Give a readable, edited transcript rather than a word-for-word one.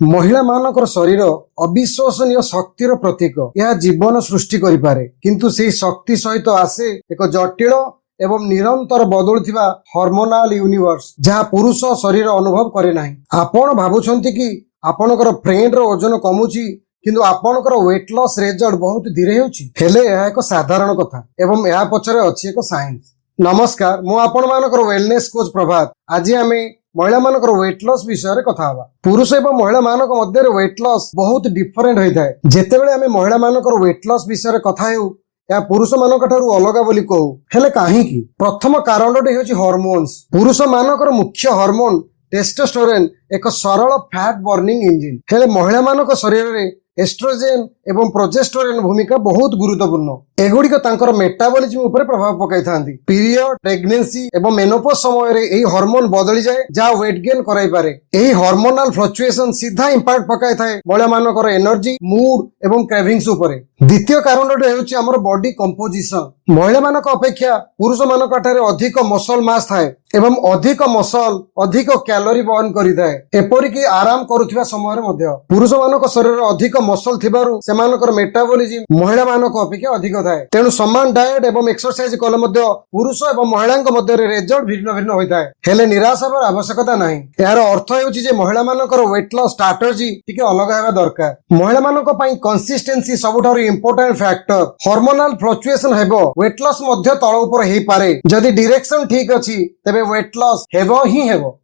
महिला मानकर शरीर अविश्वसनीय शक्तिर प्रतीक। यह जीवन सृष्टि करिपारे किंतु सेही शक्ति सहित आसे एक जटिल एवं निरंतर बदलुथिबा हार्मोनाल यूनिवर्स जहाँ पुरुष शरीर अनुभव करे नाही। आपण भाबुछंती कि आपणकर फ्रेंड रो ओजन कमुची किंतु आपणकर वेट लॉस रिजल्ट बहुत धीरे होउची। हेले यह एक साधारण कथा एवं यह पछरे अछि एक साइंस। नमस्कार, मु आपण मानकर वेलनेस कोच प्रभात। आज आमे महिला मानकर वेट लॉस विषय कथा हवा। पुरुष एवं महिला मानक मध्य वेट लॉस बहुत डिफरेंट होता है। जेतेबेले आमे महिला मानकर वेट लॉस विषय कथा हेउ या पुरुष मानक ठारू अलगा बोली कहू हेले काहीकि प्रथम कारणटी होछि हार्मोन्स। पुरुष मानकर मुख्य हार्मोन टेस्टोस्टेरोन एक सरल फैट बर्निंग इंजिन हेले महिला मानक शरीर रे एस्ट्रोजेन एवं प्रोजेस्टेरोन भूमिका बहुत गुरुत्वपूर्ण। एगुड़िक तांकर मेटाबॉलिज्म ऊपर प्रभाव पकाई थांती। पीरियड, प्रेगनेंसी एवं मेनोपॉज समय रे एही हार्मोन बदली जाए जहाँ वेट गेन कराई पारे। एही हार्मोनाल फ्लक्चुएशन सीधा इंपैक्ट पकाई थाए महिला मानकर एनर्जी, मूड एवं क्रेविंग्स ऊपर। द्वितीय कारणटी हेउछि हमर बॉडी कंपोजिशन। महिला मानक अपेक्षा पुरुष मानक ठारे अधिक मसल मास थाए एवं अधिक मसल अधिक कैलोरी बर्न करिथाए। एपरिक आराम करुथिबा समय रे मध्य पुरुष मानक शरीर अधिक मसल थिबारु सेमानकर मेटाबॉलिज्म महिला मानक अपेक्षा अधिक थाए। तेणु समान डायट एवं एक्सरसाइज कले मध्य पुरुष एवं महिलांक मध्य रिजल्ट भिन्न भिन्न होइथाए। हेले निराश हेबार आवश्यकता नाही। यार अर्थ हेउछि जे महिला मानकर वेट लॉस स्ट्रैटेजी टिके अलग हेबा दरकार। महिला मानक पई कंसिस्टेंसी सबठारु इंपोर्टेंट फैक्टर। हार्मोनाल फ्लक्चुएशन हेबो, वेट लॉस मध्य तळ ऊपर हेई पारे। जदि डायरेक्शन ठीक अछि तबे वेट लॉस हेबो ही हेबो।